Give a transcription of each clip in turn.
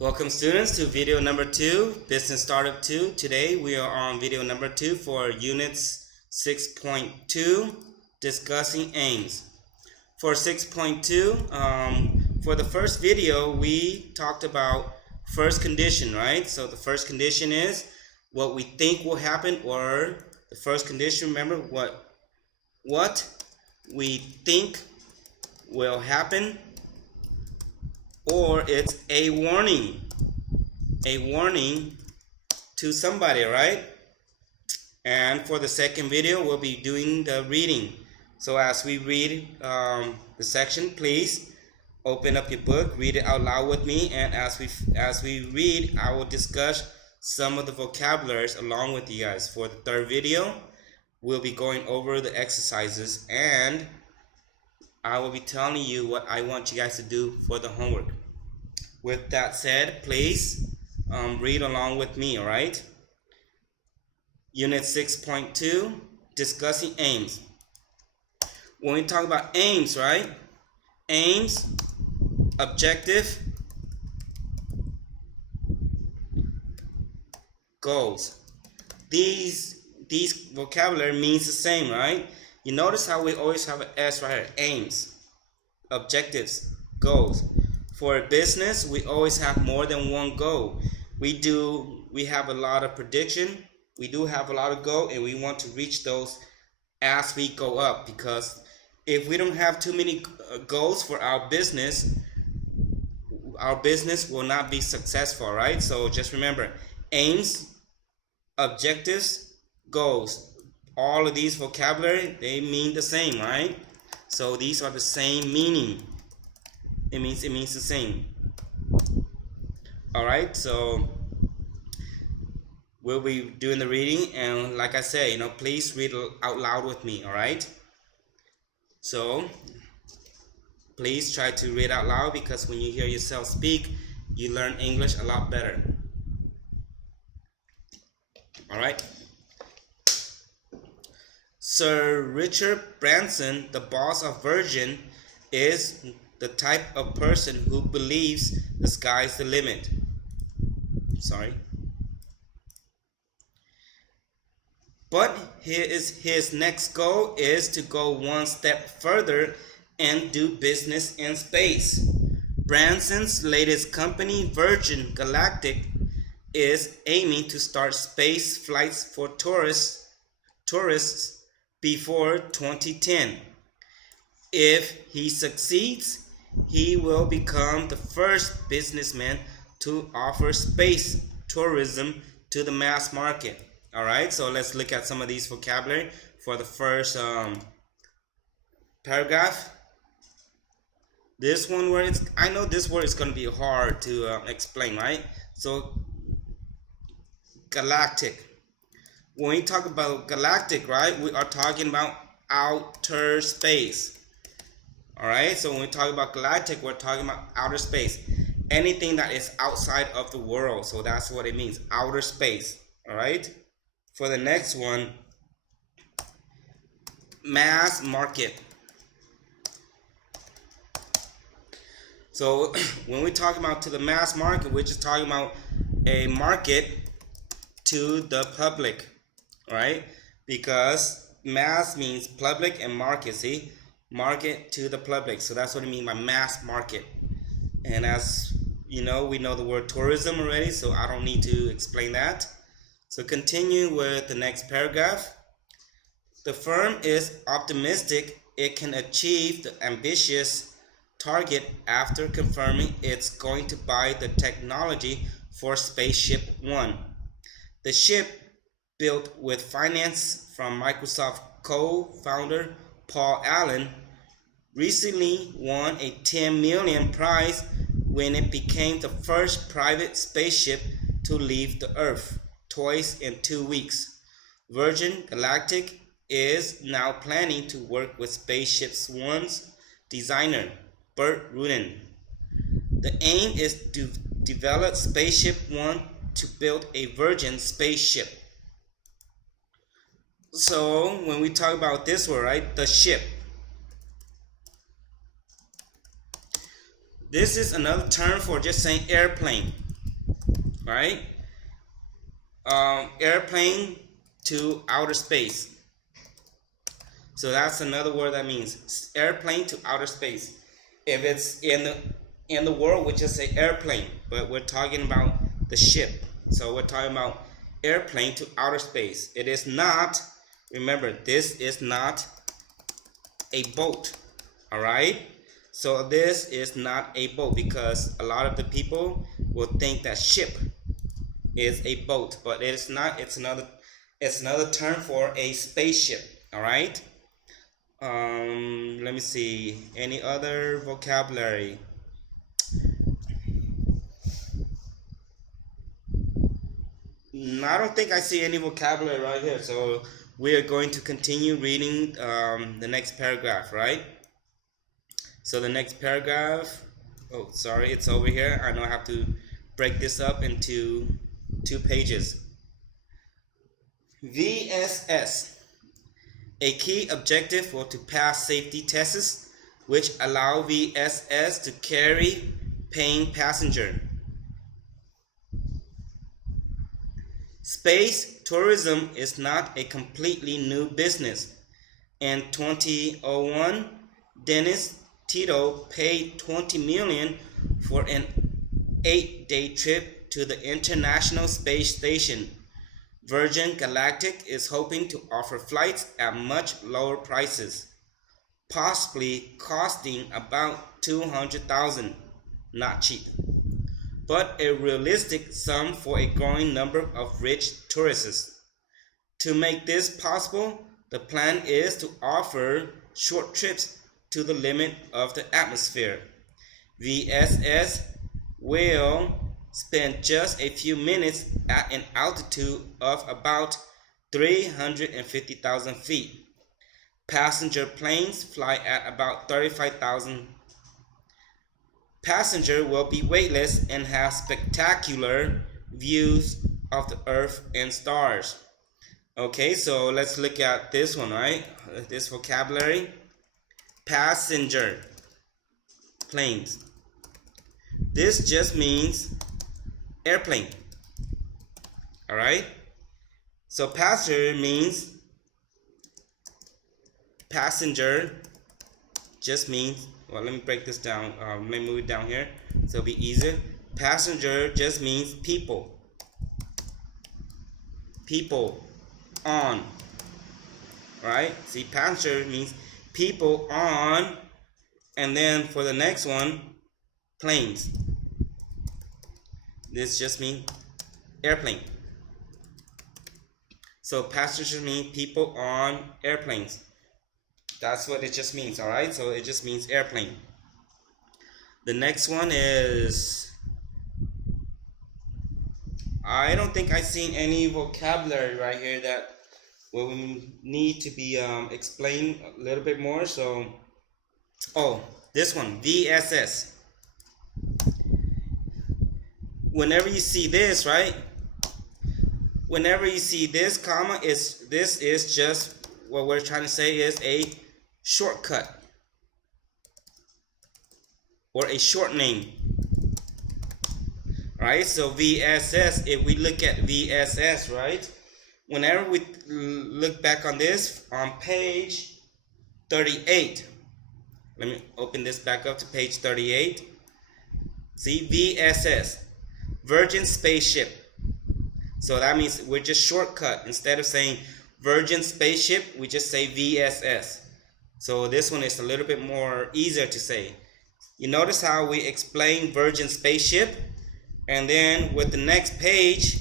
Welcome students to video number 2, Business Startup 2. Today we are on video number 2 for units 6.2, discussing aims. For 6.2, for the first video we talked about first condition, right? So the first condition is what we think will happen, or the first condition, remember, what we think will happen, or it's a warning to somebody, right? And for the second video we'll be doing the reading. So as we read the section, please open up your book, read it out loud with me, and as we read, I will discuss some of the vocabularies along with you guys. For the third video we'll be going over the exercises, and I will be telling you what I want you guys to do for the homework. With that said, please read along with me, all right? Unit 6.2, discussing aims. When we talk about aims, right? Aims, objective, goals. These vocabulary means the same, right? You notice how we always have an S right here. Aims, objectives, goals. For a business, we always have more than one goal. We have a lot of prediction. We do have a lot of goal, and we want to reach those as we go up, because if we don't have too many goals for our business will not be successful, right? So just remember, aims, objectives, goals. All of these vocabulary, they mean the same, right? So these are the same meaning. It means the same. All right, so we'll be doing the reading, and like I said, please read out loud with me. All right, so please try to read out loud, because when you hear yourself speak, you learn English a lot better. All right. Sir Richard Branson, the boss of Virgin, is the type of person who believes the sky's the limit. But his next goal is to go one step further and do business in space. Branson's latest company, Virgin Galactic, is aiming to start space flights for tourists before 2010. If he succeeds, he will become the first businessman to offer space tourism to the mass market. All right, so let's look at some of these vocabulary for the first paragraph. This one word, I know this word is going to be hard to explain, right? So galactic. When we talk about galactic, right, we are talking about outer space. All right, so when we talk about galactic, we're talking about outer space. Anything that is outside of the world. So that's what it means, outer space. All right. For the next one, mass market. So when we talk about to the mass market, we're just talking about a market to the public, right? Because mass means public and market, see? Market to the public. So that's what I mean by mass market. And as you know, we know the word tourism already, so I don't need to explain that. So continue with the next paragraph. The firm is optimistic it can achieve the ambitious target after confirming it's going to buy the technology for Spaceship One. The ship, built with finance from Microsoft co-founder Paul Allen, recently won a $10 million prize when it became the first private spaceship to leave the Earth twice in 2 weeks. Virgin Galactic is now planning to work with Spaceship One's designer, Burt Rutan. The aim is to develop Spaceship One to build a Virgin spaceship. So when we talk about this word, right, the ship, This is another term for just saying airplane. right? Airplane to outer space. So that's another word that means airplane to outer space. If it's in the world, we just say airplane, but we're talking about the ship. So we're talking about airplane to outer space. It is not, remember, this is not a boat. All right? So this is not a boat, because a lot of the people will think that ship is a boat, but it is not. It's another term for a spaceship. All right? Let me see. Any other vocabulary? I don't think I see any vocabulary right here. So we are going to continue reading the next paragraph, right? So the next paragraph, oh, sorry, it's over here. I know I have to break this up into 2 pages. VSS. A key objective was to pass safety tests which allow VSS to carry paying passenger. Space tourism is not a completely new business. In 2001, Dennis Tito paid $20 million for an 8-day trip to the International Space Station. Virgin Galactic is hoping to offer flights at much lower prices, possibly costing about $200,000. Not cheap, but a realistic sum for a growing number of rich tourists. To make this possible, the plan is to offer short trips to the limit of the atmosphere. VSS will spend just a few minutes at an altitude of about 350,000 feet. Passenger planes fly at about 35,000. Passenger will be weightless and have spectacular views of the Earth and stars. Okay, so let's look at this one, right? This vocabulary. Passenger planes. This just means airplane. All right? So passenger means passenger just means, well, let me break this down. Let me move it down here so it'll be easier. Passenger just means people. People on. Right? See, passenger means people on, and then for the next one, planes. This just means airplane. So passenger means people on airplanes. That's what it just means, all right? So it just means airplane. The next one is, I don't think I've seen any vocabulary right here that will need to be explained a little bit more. So, oh, this one, VSS. Whenever you see this, right? Whenever you see this comma, this is just what we're trying to say is a shortcut or a short name. Right? So VSS, if we look at VSS, right? Whenever we look back on this on page 38, let me open this back up to page 38. See, VSS, Virgin Spaceship. So that means we're just shortcut. Instead of saying Virgin Spaceship, we just say VSS. So this one is a little bit more easier to say. You notice how we explain Virgin Spaceship, and then with the next page,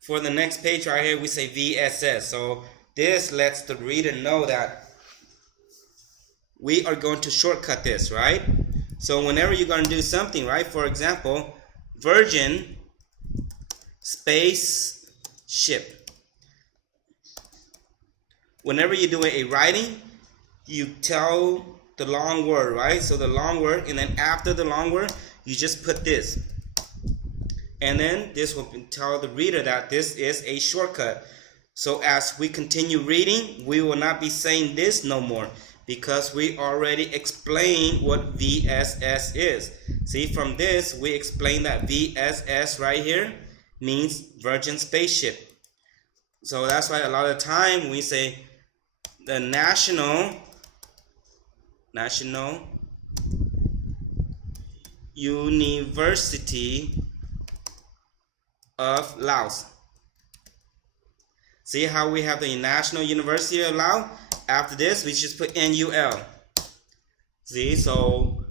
for the next page right here, we say VSS. So this lets the reader know that we are going to shortcut this, right? So whenever you're going to do something, right? For example, Virgin Spaceship. Whenever you're doing a writing, you tell the long word, right? So the long word, and then after the long word, you just put this. And then this will tell the reader that this is a shortcut. So as we continue reading, we will not be saying this no more, because we already explained what VSS is. See, from this, we explain that VSS right here means Virgin Spaceship. So that's why a lot of the time we say the National University of Laos. See how we have the National University of Laos? After this, we just put NUL. See, so,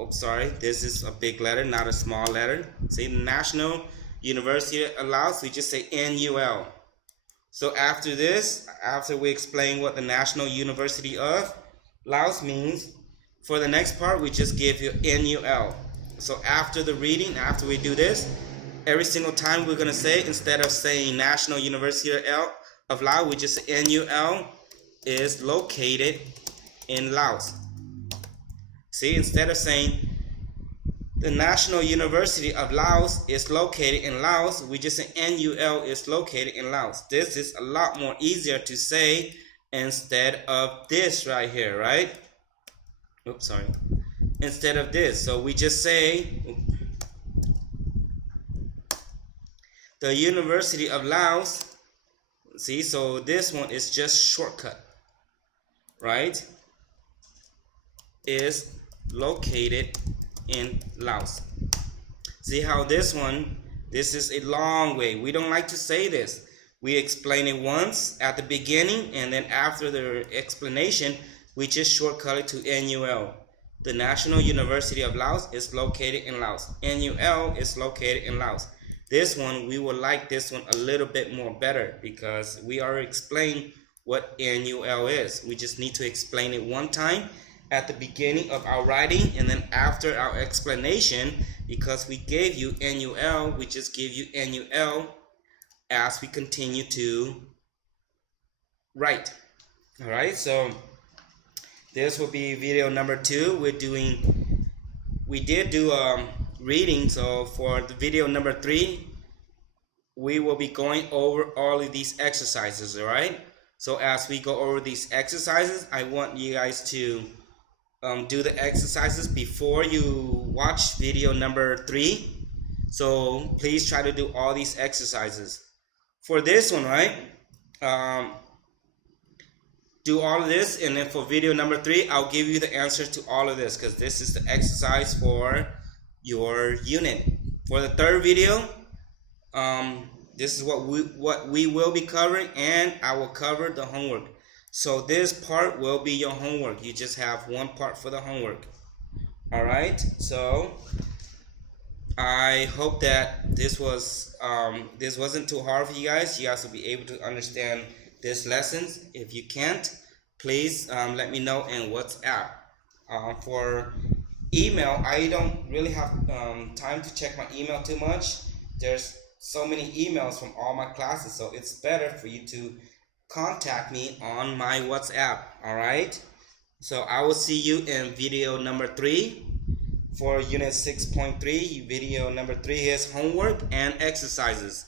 oops, sorry, this is a big letter, not a small letter. See, National University of Laos, we just say NUL. So after this, after we explain what the National University of Laos means, for the next part, we just give you NUL. So after the reading, after we do this, every single time we're going to say, instead of saying National University of Laos, we just say NUL is located in Laos. See, instead of saying the National University of Laos is located in Laos, we just say NUL is located in Laos. This is a lot more easier to say instead of this right here, right? Oops, sorry. Instead of this. So we just say the University of Laos. See, so this one is just shortcut, right? Is located in Laos. See how this one, this is a long way. We don't like to say this. We explain it once at the beginning, and then after the explanation, we just shortcut it to NUL. The National University of Laos is located in Laos. NUL is located in Laos. This one, we will like this one a little bit more better because we already explained what NUL is. We just need to explain it one time at the beginning of our writing, and then after our explanation, because we gave you NUL, we just give you NUL as we continue to write. All right, so this will be video number 2. We did do reading, so for the video number 3, we will be going over all of these exercises. All right, so as we go over these exercises, I want you guys to do the exercises before you watch video number 3. So please try to do all these exercises. For this one, right, do all of this, and then for video number 3, I'll give you the answers to all of this because this is the exercise for your unit. For the 3rd video, this is what we will be covering, and I will cover the homework. So this part will be your homework. You just have one part for the homework. All right, so I hope that this wasn't too hard for you guys. You guys will be able to understand this lessons. If you can't, please let me know in WhatsApp. For email, I don't really have time to check my email too much. There's so many emails from all my classes, so it's better for you to contact me on my WhatsApp. All right, so I will see you in video number 3 for unit 6.3. Video number 3 is homework and exercises.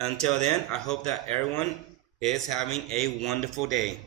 Until then, I hope that everyone is having a wonderful day.